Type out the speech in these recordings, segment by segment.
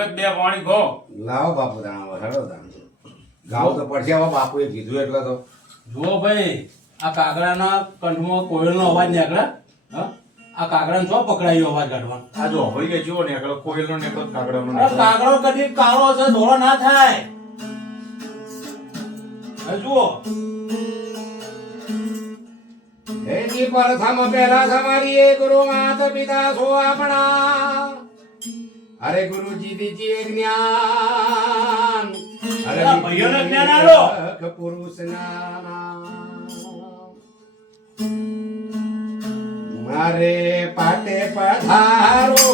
ભગત બે વાણી ગો લાવો બાપુ દાણા હેડો દાણા ગાવ તો પડશે હવે બાપુએ કીધું એટલે તો જુઓ ભાઈ આ કાગડાના કંઠમાં કોયલનો અવાજ નીકળે હા આ કાગડાને શું પકડાયો અવાજ કાઢવાનો આ જો હોઈ ગઈ જુઓ ને આગળ કોયલનો નેકો કાગડાનો અરે કાગડો કદી કાળો હશે ધોળો ના થાય હવે જુઓ એની પ્રથમ પહેલા તમારી ગુરુ માત પિતા સો આપણા અરે ગુરુજી દીજીએ જ્ઞાન અરે આ ભાઈઓને જ્ઞાન આલો. પુરુષના મારે પાટે પધારો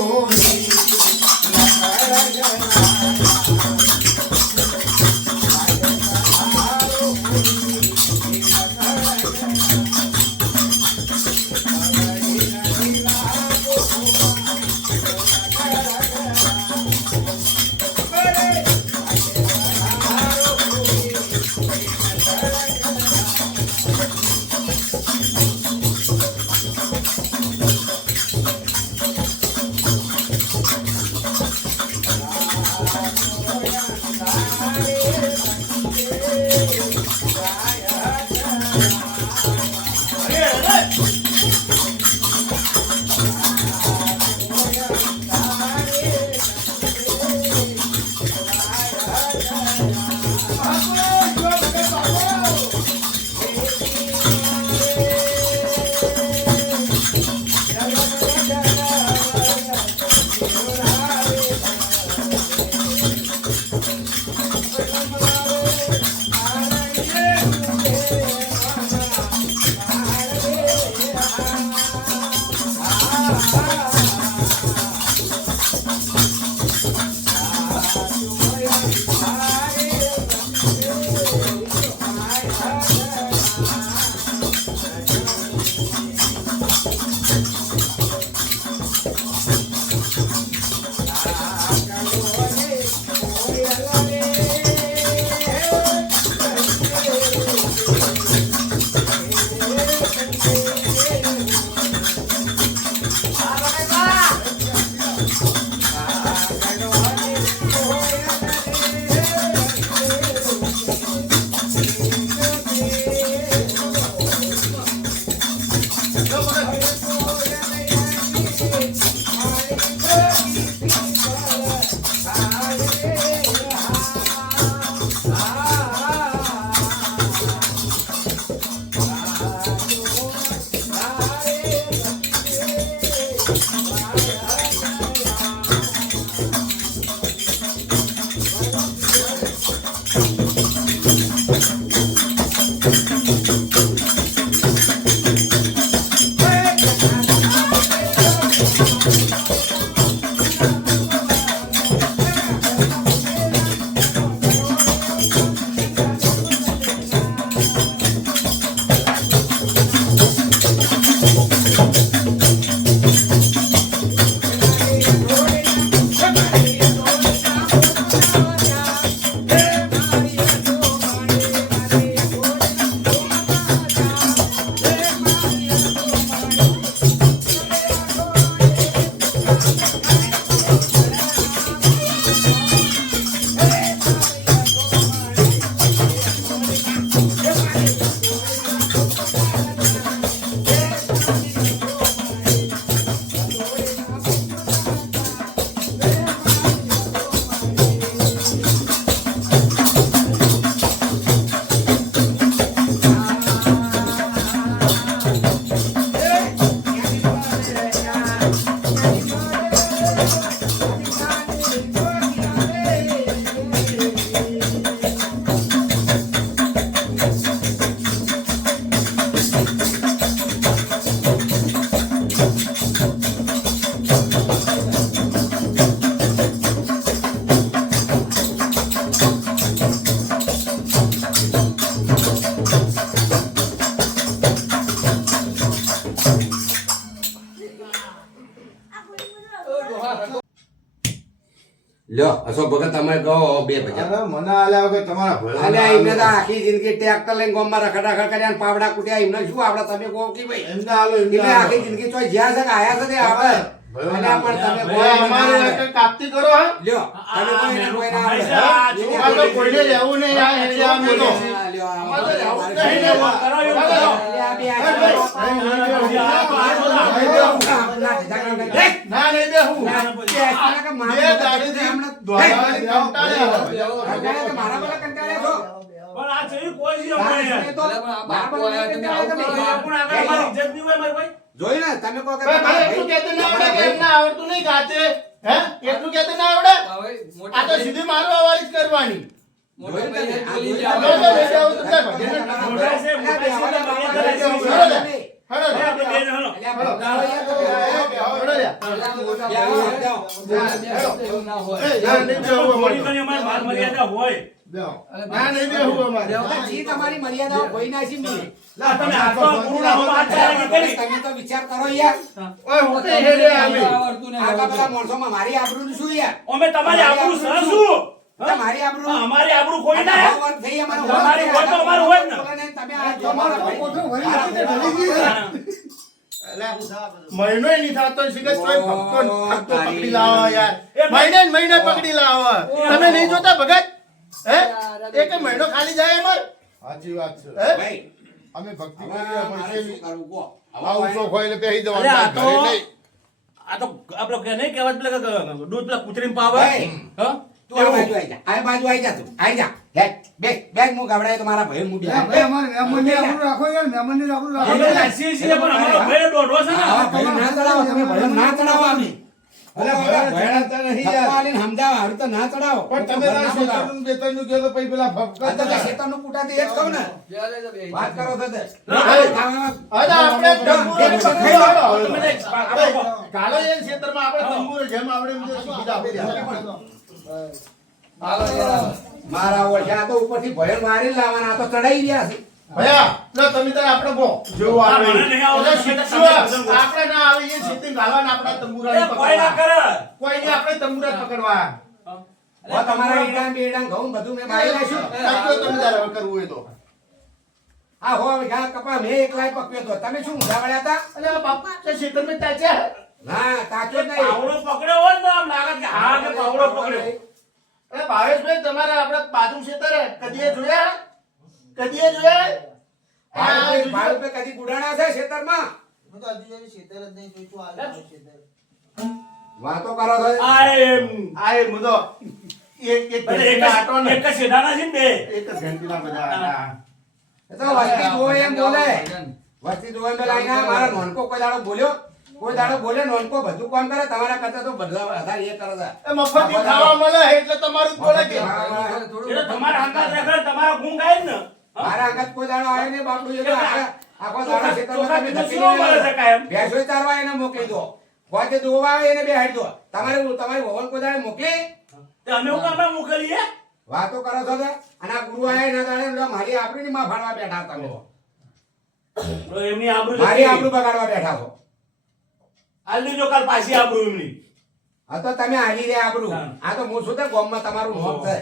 લ્યો અશોક ભગત તમે કહો બે ભજન. અરે મને આલ્યા વગર તમારા ભલા અલ્યા એમને તો આખી જિંદગી ટ્રેક્ટર લઈને ગામમાં રખડાખડ કર્યા ને પાવડા કૂટ્યા એમને શું આપણે તમે કહો કે ભાઈ એમને આલો એટલે આખી જિંદગી તો જ્યાં છે કે આયા છે તે આપણે અલ્યા પણ તમે ભાઈ, કોઈ અમારે ના આ કાપતી કરો હા લ્યો તમે કોઈ ના કોઈ ના ભાઈ, આવે. આ તો કોઈને રહેવું નહીં આ હેડિયા અમે તો હા, લ્યો, અમારે તો રહેવું જ મારે નહીં લ્યો. રહેવું. કરો એવું કરો. અલ્યા, બે આ જાઓ. ના નહીં બેહું. બે આના કે મારા બે દાડીથી દ્વારકાની કંટાળ્યા હોય. કંટાળ્યા કે મારા પેલા કંટાળ્યા છો? પણ આ છે કોઈ છે અમારે યાર. તમે તો મારા પેલા કંટાળ્યા તમે. પણ આગળ અમારી ઇજ્જત નહીં હોય મારી ભાઈ. જોયું ને તમે કહો કે ભાઈ, ભાઈ, તમારા એટલું ભાઈ- કહેતું ના આવડે કે એમને આવડતું નહીં ગાતે હે એટલું કહેતું ના આવડે આ તો સીધી મારો અવાજ જ કરવાની જોયું ને તમે? આ આ જોયું તો ને? લઈ જાઓ તો કાંઈ ભજન જ ના મોટા છે, અલ્યા, બે મોટા છે, હવાના મર્યાદા બાપા છે. લઈ જાઓ. હળો લે. આપણે બે જણ હલો. અલ્યા, બંધાવો યાર તમે. હળો લે. બે આવો, જાઓ. એ, ના, નહીં બેહું અમારે થોડી તો. ઘણી અમારી માન મર્યાદા હોય. બેહો. ના, નહીં બેહું અમારે. જી તમારી મર્યાદાઓ કોઈ ના છે નહીં. આ તમે હાથમાં પૂરું ના હોવા હાથ ચાલાકી કરી. તમે તો વિચાર કરો યાર. ઓય, હું કઈ હેડે આવી. આટલા બધા માણસોમાં મારી આબરૂનું શું યાર? અમે તમારી આબરૂ સહશું. તો મારી આબરૂ હા, અમારી આબરૂ કોઈ ના હે. ભગવાન થઈ અમારો તમારી હોય તો અમારું હોય જ ને. તમે આ તમારો મહિનોય નહીં થતો શીખે તોય ભક્તો પકડી લાવો યાર મહિને ને મહિને પકડી લાવો તમે નહીં જોતા ભગત હે એક મહિનો ખાલી જાય અમાર સાચી વાત છે હે ભાઈ અમે ભક્તિ હવે કરીએ મારે પણ શું કરવું કહો? આવું શોખ હોય એટલે પહેરી અરે આ દેવાનું તો ઘરે નહીં. આ તો આપણે કે નહીં કહેવાય પેલા કે દૂધ પેલા કૂતરીને પાવે. ભાઈ. હા? તું આ બાજુ આઈ જા. આ બાજુ આઈ જા તું. આઈ જા. બેગ હું ગભરાય તો મારા ભાઈ હું બે. અમે લાસીએ છીએ પણ અમારો ભાઈ દોઢો છે ને. આવા ભાઈ ના ચડાવો તમે ભાઈ ના ચડાવો આમને. અરે ભણાતા નહીં યાર. થપ્પા આલીને સમજાવો હારું તો ના ચડાવો. પણ તમે તારા શેતાનનું બેતાનનું કહો તો પછી પેલા ફફકા આ તો થાય. શેતાનનું કૂટાતી એ જ કહું ને. વાત કરો તો તે. અરે આપણે તંબુરો તમે જે આપણે કહો. કાલો એ ક્ષેત્રમાં આપણે તંબુરો જેમ આપણે એમ જો શીખી આપી મારા ઓળખ્યા તો ઉપરથી ભયન મારી લાવવાના આ તો ચડાઈ રહ્યા છે. ભયા લો તમે તારે આપણે કહો જેવું આ આવે મને નહીં આવડતું. એટલે શીખશું. આપણે ના આવે એ ક્ષેત્રે ગાલવાના આપણા તંબુરા એ કોઈ ના કરે. કોઈ નહીં આપણે તંબુરા પકડવા હવે તમારા ઈડાન બેડાન ઘઉં બધું મેં બાળી નાખ્યું. કાઢો તમે તારે હવે કરવું હોય તો આ હો ઘા કપા મેં એકલાય પકવ્યો તો તમે શું ઊંધા વળ્યા હતા? અલે આ બાપા તે ક્ષેત્રમાં તાચ્યા ના તાક્યો જ નહીં. પાવડો પકડ્યો હોત ને આમ લાગે કે હા કે પાવડો પકડ્યો. અરે ભાવેશભાઈ તમારે આપણે બાજુ ક્ષેત્ર કદીએ જોયા કદીએ જોયા ભાઈ રૂપે કદી ગુડાણા છે ખેતરમાં? વાતો કરો છો. આ એમ. આ એ મુદો એક એક એટલે ઘંટીના આટો ને એક જ શેઢાના છે ને બે. એક જ ઘંટીના બધા એ તો વસ્તી જોવે એમ બોલે. વસ્તી જોવે એમ બોલે. આઈના મારા નોનકો કોઈ દાડો બોલ્યો? કોઈ દાડો બોલે નોનકો બધું કામ કરે તમારા કરતા તો બધા વધારે એ કરે છે. એ મફતી ખાવા મળે એટલે તમારું જ બોલે કે એટલે તમારા અંગાત રાખે તમારા ગુણ ગાય જ ને. મારા અંગત કોઈ દાડો આવ્યો નહીં બાપડું. એ તો આખો દાડો ખેતરમાં ચોખા તમે બીજું ધકેલી શું મળે છે કાયમ? ભેંસો ચારવા એને મોકલી દો. પોતે દોવા આવે એને બેહાડી દો. તમારી વહુને કોઈ દાડે મોકલી? તે અમે હું કામ મોકલીએ? વાતો કરો છો તો? અને આ ગુરુ આયા એના દાડે એટલે મારી આબરૂની માં ફાડવા બેઠા તમે. તો એમની આબરૂ મારી જતી. આબરૂ બગાડવા બેઠા છો. હાલ દેજો કાલ પાછી આબરૂ એમની. આ તો તમે હાલી રહ્યા આબરૂ. આ તો હું શું તે ગામમાં તમારું નામ છે.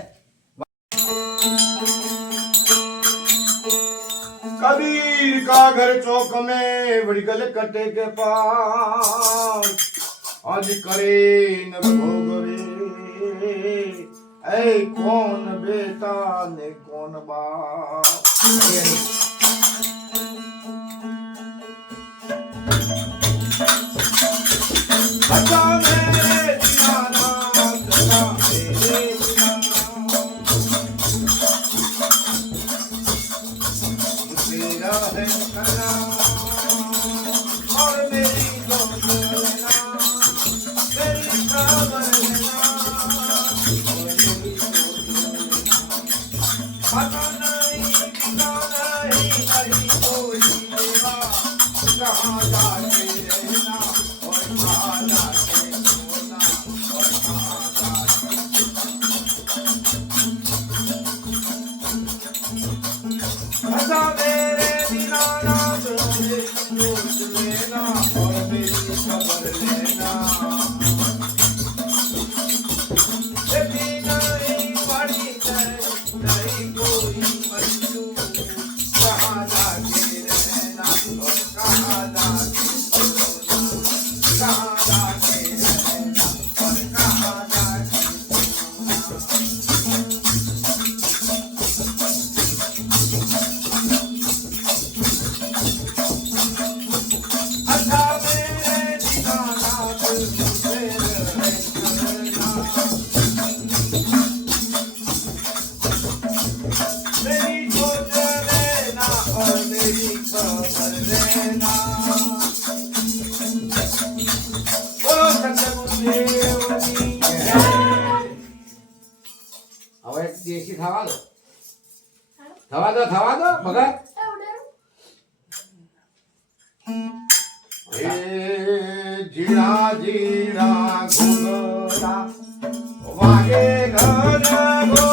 कबीर का घर चौक में वड़गल कटे के पार आज करे न भोगवे ऐ कौन बेटा ने कौन बाप बचा मेरे दीनानाथ, बचा मेरे दीनानाथ। तेरा है कलाम और मेरी दोस्त लेना, मेरी खबर लेना और मेरी दोस्त लेना। पता नहीं ठिकाना ही नहीं कोई मेरा, कहाँ जाके रहना और कहाँ जाके सोना और कहाँ जाके बचा मेरे दीनानाथ, मेरी दोस्त लेना और मेरी खबर लेना। बेटी नहीं बड़ी नहीं कोई मजनू, कहाँ जाके रहना और कहाँ जाके सोना, कहाँ जाके તો થવા દો ભગત હે જીણા જીણા ઘૂંઘરા વાગે ઘન ગો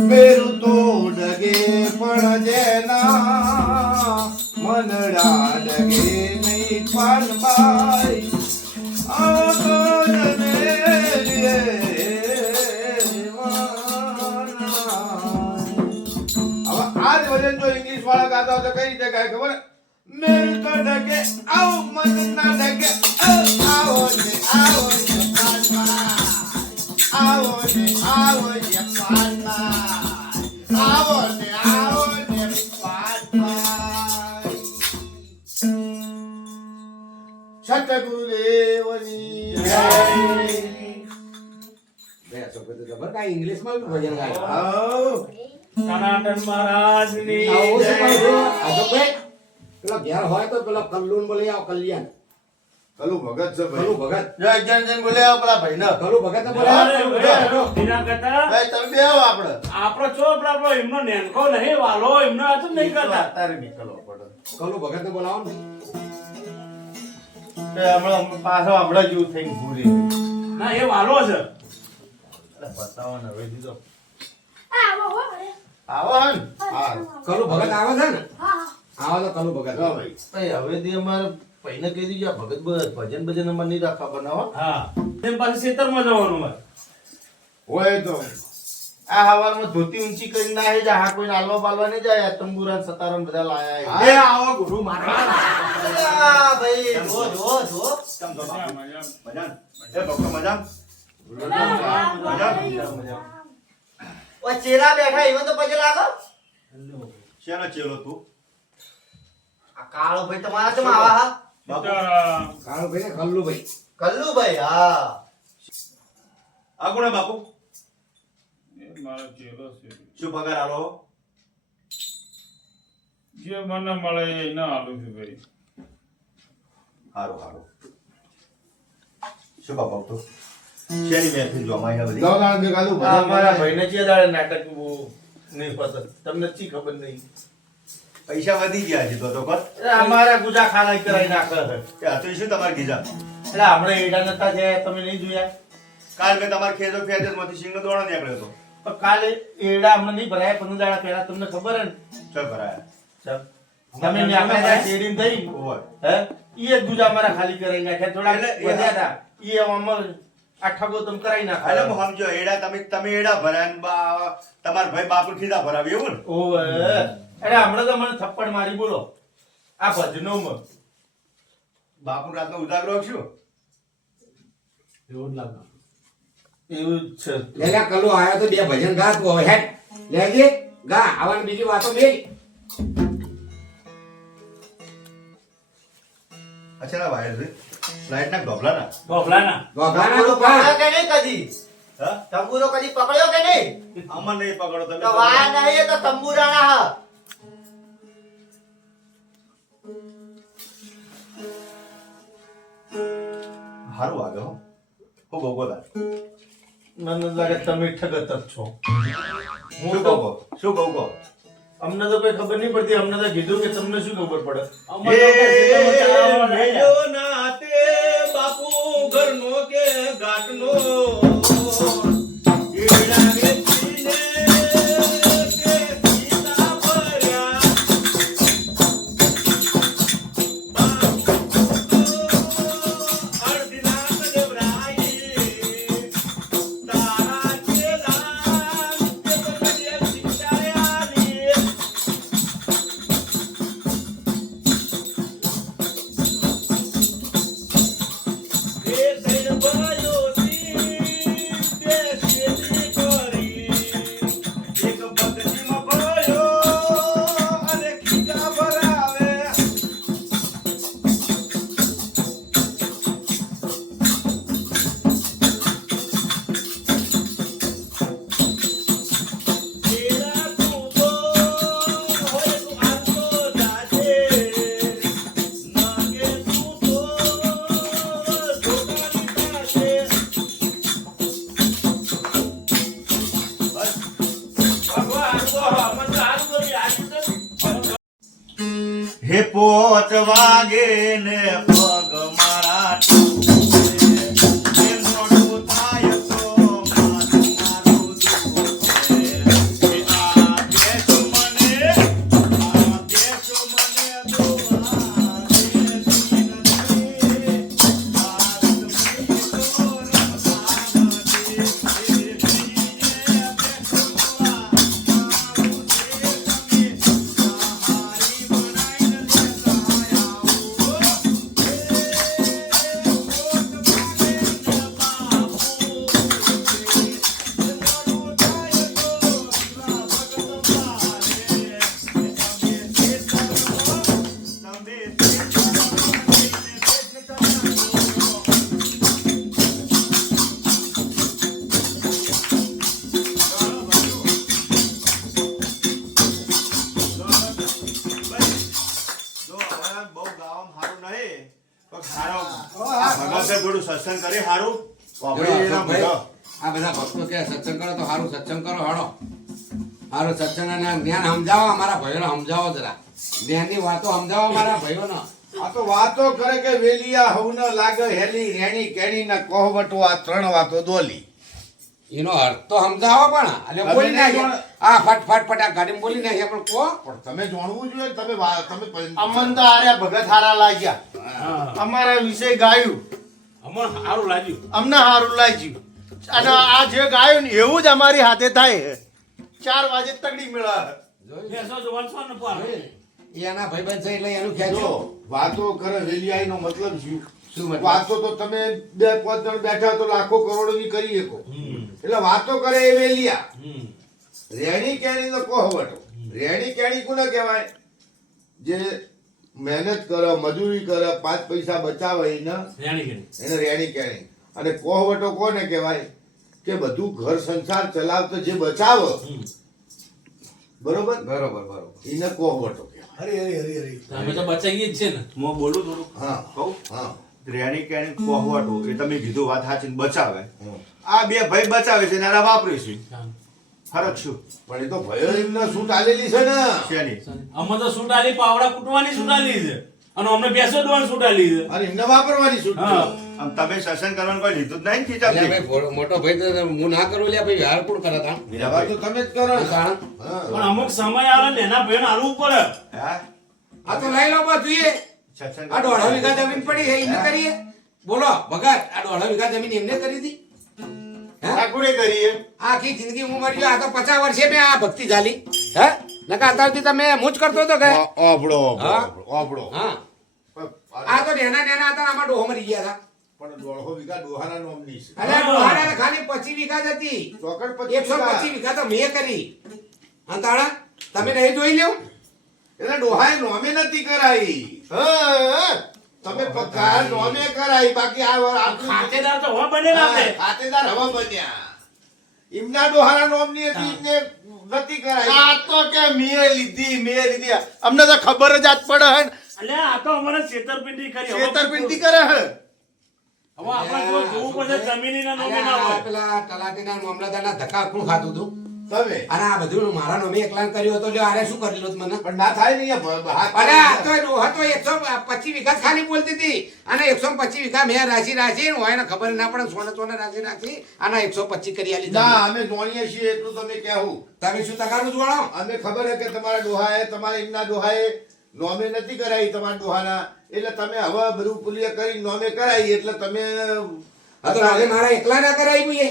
મેરું તો ડગે પણ જેના મનડા ડગે નહીં પાનબાઈ આવો તો જને રે હવે આજ વજન જો ઇંગ્લિશ વાળા ગાતા હોય તો કઈ રીતે ગાય ખબર મેરું તો ડગે આવ મન ના ડગે આવો ને આવો ને પાનબાઈ આવો ને આવો ને પાનબાઈ આવો ને પાનબાઈ સતગુરુદેવની જય બે છોકરો તો જબર કાંઈ ઇંગ્લિશમાં બી ભજન ગાય આવો સનાતન મહારાજની આવો છે જય. ભાઈ આજો ભાઈ પેલા ઘેર હોય તો પેલા કલ્લુન બોલી આવો કલ્યાણ કલુ ભગત છે કલ્લુ ભાઈ ભગત જય જન બોલે આવો પેલા ભાઈને કલ્લુ ભગત ને બોલે અરે, એના કરતા ભાઈ તમે બે આવો આપણે આપણો ચો આપણો એમનો નેનકો નહીં વાલો એમનો આ તો નહીં કરતા તારે નીકળવો પડે કલ્લુ ભગત ને બોલાવો ને તે હમણાં પાછો હમણાં જેવું થઈને ભૂરી ના એ વાલો છે બતાવો ને હવે દીધો આવો આવો હન હા કલ્લુ ભગત આવે છે ને આવો તો કલ્લુ ભગત હા ભાઈ ભાઈ હવે દી અમારે ભાઈને કહી દીધું આ ભગત ભજન ભજન અમારે નહીં રાખવા બનાવો હા તેમ પાછું ખેતરમાં જવાનું હોય હોય તો આ હવારમાં ધોતી ઊંચી કરી નાખે છે હા કોઈ નાલવા બાલવા નહીં જાય આ તંબુરા સતારા બધા લાયા એ આવો ગુરુ મારા ભાઈ જો જો જો કેમ તો બાપુ મજામ એ ભક્તો મજામ મજામ ઓ ચેલા બેઠા એમાં તો પગે લાગો શેનો ચેલો તું આ કાળો ભાઈ તમારા કેમ આવા હા કાળુ ભાઈ ને કલ્લુ ભાઈ કલ્લુભાઈ હા આ કોણ હે બાપુ એ મારો ચેલો છે શું પગાર આલો જે મને મળે એ ના આલું છું ભાઈ હારું હારું શું બાપુ તો શેની મહેફિલ જોવા અહીંયા બધી દોલાણ ભેગા તું આ મારા ભાઈને જે દાડે નાટક નહીં પસંદ તમને ચી ખબર નહીં પૈસા વધી ગયા છે તો કર એટલે અમારા ગુજા ખાના કરાઈ નાખે છે. કે હતું શું તમારે ગીજા એટલે હમણાં એડા નતા જે તમે નહીં જોયા કાલ મેં તમારે ખેતો ફેજમાંથી સિંગનો દોડો નીકળ્યો હતો પણ કાલે એડા હમણાં નહીં ભરાયા 15 દાડા પહેલા તમને ખબર હે ને ચલ ભરાયા સાહેબ, તમે ન્યાકડા ત્યાં શેરીને થઈ ઓય હે ઈ જ ગુજા અમારા ખાલી કરાઈ નાખ્યા થોડા એટલે એ વધ્યા હતા ઈ અમાર આ ઠગો તમે કરાઈ એટલે નાખ્યા હું સમજો એડા તમે એડા ભરાયા ને તમારા ભાઈ બાપુ ખીધા ભરાવી એવું ને ઓવે અરે હમણાં તો મને થપ્પડ મારી બોલો આ ભજનોમાં બાપુ રાતનો ઉજાગરો છું એવું જ લાગે એવું જ છે લેલા કલ્લો આયો તો બે ભજન ગા તું હવે હેડ લેજે ગા આવવાની બીજી વાતો બે અચ્છા ના વાયર છે લાઈટ ના ગોબલા ના ગોખલાના ગોગાના તો પકડ્યો પા કે નહીં કદી હા તંબુરો કદી પકડ્યો કે નહીં આમાં નહીં પકડો તમે તો વાયા નહીં એ તો તંબુરાના હા હારું વાગે હો હું ગોગોલા મને લાગે તમે ઠગત જ છો શું ગોગો શું ગોગો અમને તો કઈ ખબર નહીં પડતી અમને તો કીધું કે તમને શું ખબર પડે નાતે બાપુ ઘરનો કે ઘાટનો હે પોચ વાગે ને પગ મારા ટૂટે. હે મોડું થાય તો માથું મારું દુખે. હે આ દેશ મને દુઆ દેશ નથી. ભારત ભઈ તો રમતા નથી. હે ભઈએ બેઠવા આવું છે તમે. સહારી બનાઈને થોડું સત્સંગ કરે હારું આ બધા ભક્તો કે સત્સંગ કરો તો સારું સત્સંગ કરો હળો સારું સત્સંગ અને જ્ઞાન સમજાવો અમારા ભાઈઓને સમજાવો જરા જ્ઞાનની વાતો સમજાવો અમારા ભાઈઓને આ તો વાતો કરે કે વેલિયા હવન લાગે હેલી રેણી કેણી ના કોહવટો આ ત્રણ વાતો દોલી એનો અર્થ તો સમજાવો પણ એટલે બોલી નાખે આ ફટ ફટ ફટ આ ગાડીમાં બોલી નાખે પણ કો પણ તમે જાણવું જોઈએ તમે તમે અમન તો આર્યા ભગત હારા લાગ્યા અમારા વિશે ગાયું અમને સારું લાગ્યું અમને હારું લાગ્યું અને આ જે ગાયું ને એવું જ અમારી હાથે થાય 4 વાગે તગડી મેળા બેસો જોવાનું છો ને પાછું. એના ભાઈબંધ છે એટલે એનું જો ખેંચો વાતો કરે વેલિયાઈ નો મતલબ શું શું મતલબ? વાતો તો તમે 2-5 જણ બેઠા તો લાખો કરોડો ની કરી શકો એટલે વાતો કરે એ વેલિયા હમ. રેણી કેણી નો કોહવટો રેણી કેણી કોને કહેવાય જે મહેનત કરે મજૂરી કરે 5 પૈસા બચાવે એને રેણી કરી. રેણી કેણી અને કોહવટો કોને કહેવાય કે બધું ઘર સંસાર ચલાવતો જે બચાવે હમ. બરોબર બરોબર એને કોહવટો કહેવાય. હરી હરી હરી હરી અમે તો બચાવીએ જ છે ને. હું બોલું થોડું હા કહું હા રેણી કેણી કોહવટું એ તમે કીધું વાત સાચી બચાવે હમ. આ બે ભાઈ બચાવે છે ને આના વાપરે છે હા. ફરક શું પણ એ તો ભયો એમને સૂટ આલેલી છે ને શેની અમે તો સૂટ આલી પાવડા કૂટવાની સૂટ આલી છે અને અમને બેસો દોવાની સૂટ આલી છે. અને એમને વાપરવાની સૂટ હા. આમ તમે સત્સંગ કરવાનું કોઈ લીધું જ નહીં એટલે ખીચામાંથી? ભાઈ મોટો ભાઈ તો હું ના કરું લ્યા ભાઈ વ્યવહાર કોણ કરે તા વ્યવહાર તો તમે જ કરો ને. તાણ. હા. પણ અમુક સમય આવે ને એના ભેણ હાલવું પડે. હા? આ તો લઈ લો બધું એ સત્સંગ આ 1.5 વીઘા જમીન પડી છે એમને કરીએ બોલો ભગત આ 1.5 વીઘા જમીન એમને કરી હતી હે? ઠાકોરે કરીએ આખી જિંદગી હું મરી ગયો આ તો 50 વર્ષે મેં આ ભક્તિ ચાલી હે નકા અત્યારથી તમે હું જ કરતો હતો કે ઓબળો હા? ઓબળો હા આ તો નેના નેના હતા ને આમાં ડોહો મરી ગયા હતા પણ 1.5 વીઘા ડોહાના નોમની છે અરે ડોહાને ખાલી 25 વીઘા જ હતી ચોકડ 125 વીઘા તો મેં કરી અંતાણા તમે નહીં જોઈ લ્યો એટલે ડોહાએ નોમે નથી કરાઈ હા તમે પગાર નોમે કરાઈ બાકી આ વાર આપણું ખાતેદાર તો હોવા બને ને આપણે. ખાતેદાર હવા બન્યા એમના ડોહાના નોમની હતી એમને નથી કરાઈ આ તો કે મેં લીધી અમને તો ખબર જ આજ પડે હે અલ્યા આ તો અમારે છેતરપિંડી કરી. હવે છેતરપિંડી કરે હે હવે આપણે જો જોવું પડશે જમીનીના નોમે ના હોય. પેલા તલાટીના મામલતદારના ધક્કા કોણ ખાતું હતું તમે અને આ બધું મારા નામે એકલા કર્યું હતો જો આરે શું કરેલું હતું મને પણ ના થાય ને અહીંયા હાથ અરે આ તો ડોહા તો 125 વીઘા જ ખાલી બોલતી હતી અને 125 વીઘા મેં રાશી હોય ને ખબર ના પડે સોને સોને રાશી આના 125 કરી આલી ના અમે જોણીએ છીએ એટલું તમે કહેવું તમે શું તગારું જોડો અમે ખબર હે કે તમારા ડોહાએ તમારા એમના ડોહાએ નોમે નથી કરાઈ તમારા ડોહાના એટલે તમે હવે બધું પુલિયા કરી નોમે કરાઈ એટલે તમે આ તો હવે મારા એકલા ના કરાયું એ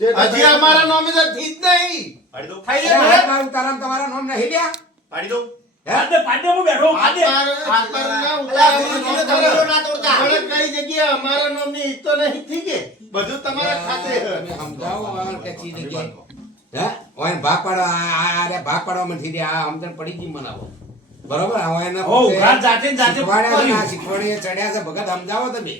હજી અમારા નામે તો થી જ નહીં પાડી દઉં? થઈ અરે જાય મારું તારામ તમારા નામ નહીં લ્યા પાડી દઉં? પાડે પાડે હું બેઠો પાડે. કઈ જગ્યાએ અમારા નામની ઈ તો નહીં થઈ કે બધું તમારા ખાતે હે. તમે સમજાવો આ કે ચી જગ્યાએ હે ઓય ભાગ પાડો અરે ભાગ પાડવા નથી દે આ અમદન પડી ગઈ મનાવો બરોબર આ એને હો, ઘાટ જાતે ને જાતે શીખવાડે ચડ્યા છે ભગત સમજાવો તમે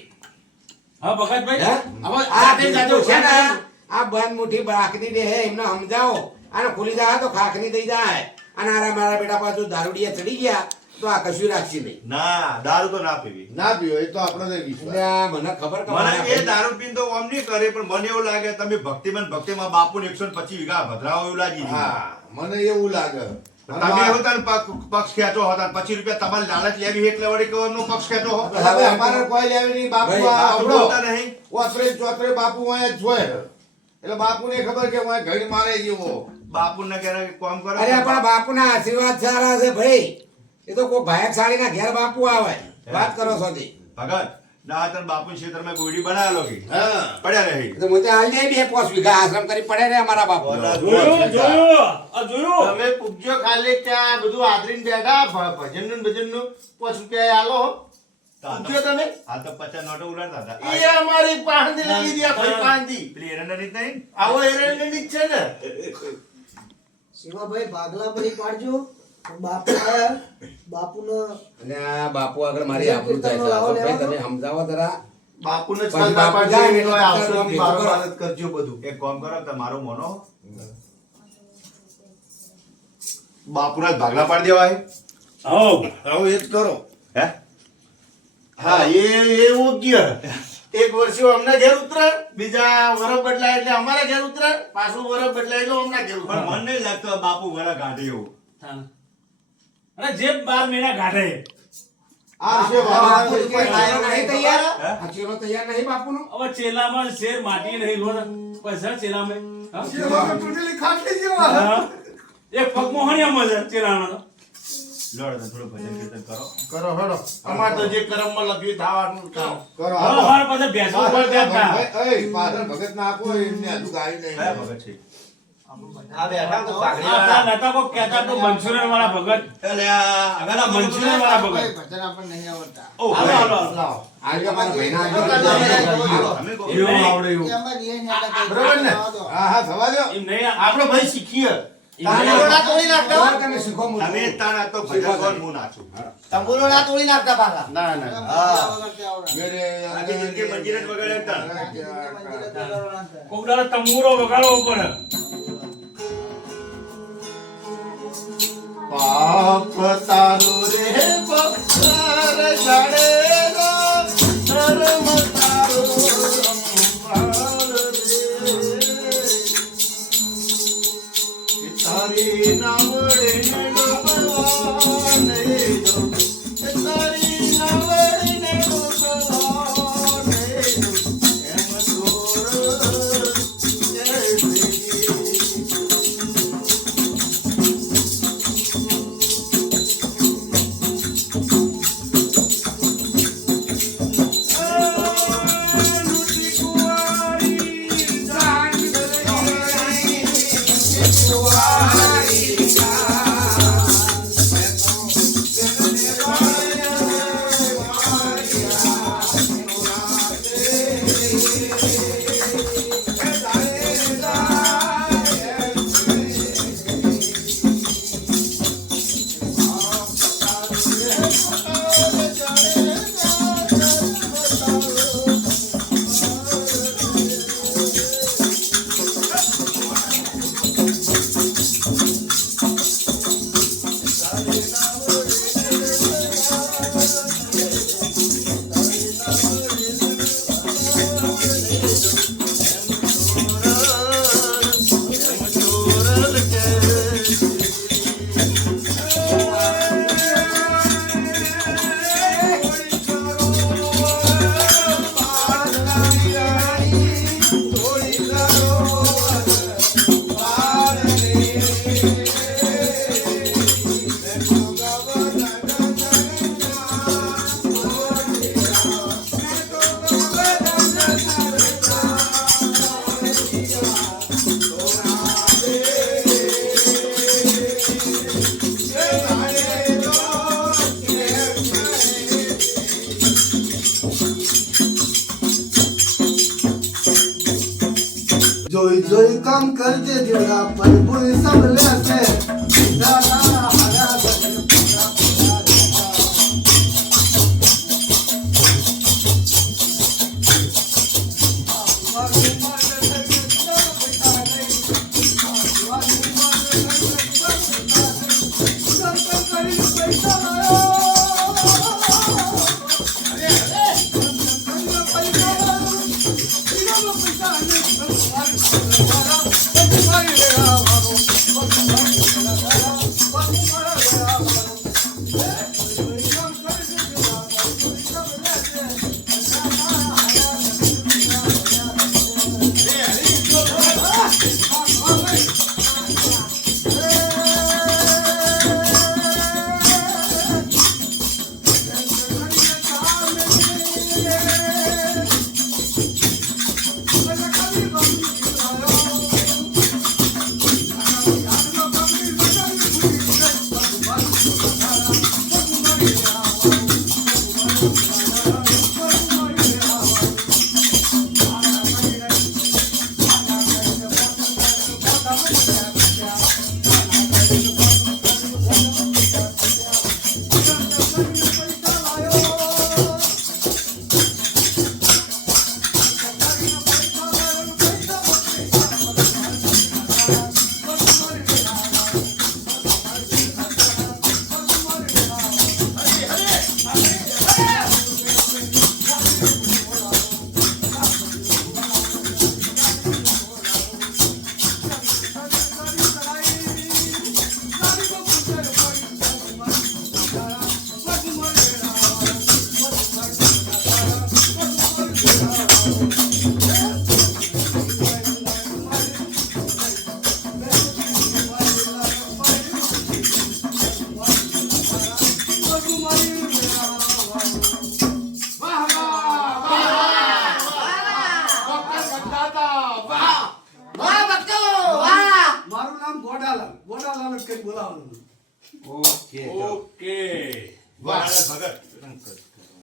હા ભગતભાઈ હે? હવે આ જાતે જાતે બીજું છે ને, ઉઠાય. આ બંધ મુઠ્ઠી બાકની દે હે એમને સમજાવો અને ખુલી જાય તો ખાખની થઈ જાય અને આરા મારા બેટા પાછું દારૂડિયા ચડી ગયા તો આ કશું રાખશે નહીં ના દારૂ તો ના પીવી ના પીવો એ તો આપણને વિશ્વાસ એટલે આ મને ખબર કે મને એ દારૂ પીને તો આમ નહીં કરે પણ મને એવું લાગે તમે ભક્તિમાં બાપુ 125 વીઘા ભદ્રાવો એવું લાગી ગયું. હા મને એવું લાગે તમે એવું તાર પક્ષ ખેંચો હો તાર 25 રૂપિયા તમારે લાલચ લેવી એટલે વળી કવરનો પક્ષ ખેંચો હો હવે અમારે કોઈ લેવી નહીં બાપુ ભાઈ, આ બાપુ આવડો. બોલતા નહીં. ઓતરે ચોતરે બાપુ અહીંયા જ જોય એટલે બાપુને ખબર કે હું ઘડી મારે જેવો બાપુને કહે કે કામ કરો અરે પણ બાપુના આશીર્વાદ સારા છે ભાઈ એ તો કોઈ ભાયક સાડીના ઘેર બાપુ આવે વાત કરો છો તે ભગત ના તને બાપુ ક્ષેત્રમાં ગોળી બનાવેલો કે હા પડ્યા રહી તો મને હાલ દે 2-5 વીઘા આશ્રમ કરી પડે રે અમારા બાપુ જોયું. તમે પૂછજો ખાલી ત્યાં બધું આદરીને બેઠા ભજનનું ભજનનું 5 રૂપિયા આલો પૂછજો તમે હાલ તો 50 નોટો ઉડાડતા હતા એ અમારી પાંદી લઈ દીધી ભાઈ પાંદી પેલી એરંડાની જ નહીં આવો એરંડની જ છે ને શિવાભાઈ ભાગલા ભરી પાડજો બાપુ આયા બાપુનો અને આ બાપુ આગળ મારી આબરૂ થાય છે તો ભાઈ તમે સમજાવો જરા બાપુને પછી ચાલતા બાપુ પાડજો જાય ને એટલે એટલે આવશે તમે બારો કરો. બારત કરજો બધું એક કામ કરો તમારો મોનો બાપુના જ ભાગલા પાડી દેવાય હો. હવે એ જ કરો હે હા એ યોગ્ય એક વર્ષે અમને ઘેર ઉતરે બીજા વરસ બદલાય એટલે અમારા ઘેર ઉતરે પાછું વરસ બદલાય એટલે અમને ઘેર પણ ઉતરે મને નહીં લાગતું આ બાપુ વડા ગાંઠે એવું અરે જે 12 મહિના ગાઢે. આ છે બાપુ બાપુ કોઈ ચેલો નહીં તૈયાર હે? આ ચેલો તૈયાર નહીં બાપુનો હવે ચેલામાં શેર માટી નહીં લો ને. પૈસા ચેલામાં હા? હા. એક પગ મોહણિયામાં છે ચેલામાં તો. લોડ થોડું ભજન કીર્તન કરો કરો હેડો અમાર તો જે કર્મમાં લખ્યું થવાનું કામ કરો હવે હાલો. અમારે પાસે ભેંસો ઉપર બેઠા. પાછળ ભગત ના આપો એમને હજુ ગાયું નહીં કયા ભગત છે આ બેઠા તો આ પાઘડી ત્યાં નતા કોક કહેતા તો મંચુરિયન વાળા ભગત. એટલે આ આગળના મંચુરિયન વાળા ભગત. ભજન આપણને નહીં આવડતા ઓ હાલો, હાલો, હાલો. લાવો. આજે મારા ભાઈના અમે કહો. એવું આવડે એવું. એમાં રિયાઈ નહીં આવડતા. બરોબર ને? આવડો. હા હા થવા દો એમ નહીં આ- આપણે ભાઈ શીખીએ તંબુરોડા તોડી નાખતા તમે શીખો હું તમે તાણ આ તો ભજન ગાઓ ને હું નાચું તંબુરોડા તોડી નાખતા પાછા ના ના હા મેરે આખી જિંદગી મંજીરે જ વગાડ્યા તાણ. કોક દાડો તંબુરો વગાડવો પડે. પાપ તારું રે પથ્થર જડેલો ધર્મ તારું સંભાળ રે કે તારી નાવડીને ડૂબવા નહીં દઉં કે તારી નાવડીને ડૂબવા નહીં દઉં એમ ચોર જય શ્રી જોઈ જોઈ કામ કરજે જેડા પર ભૂલ સબ લેશે દાદા હરા બચન પૂરા મારું નામ ગોડાલાલ ગોડાલાલ જ કઈ બોલાવવાનું ઓકે ઓકે વાહ ભગત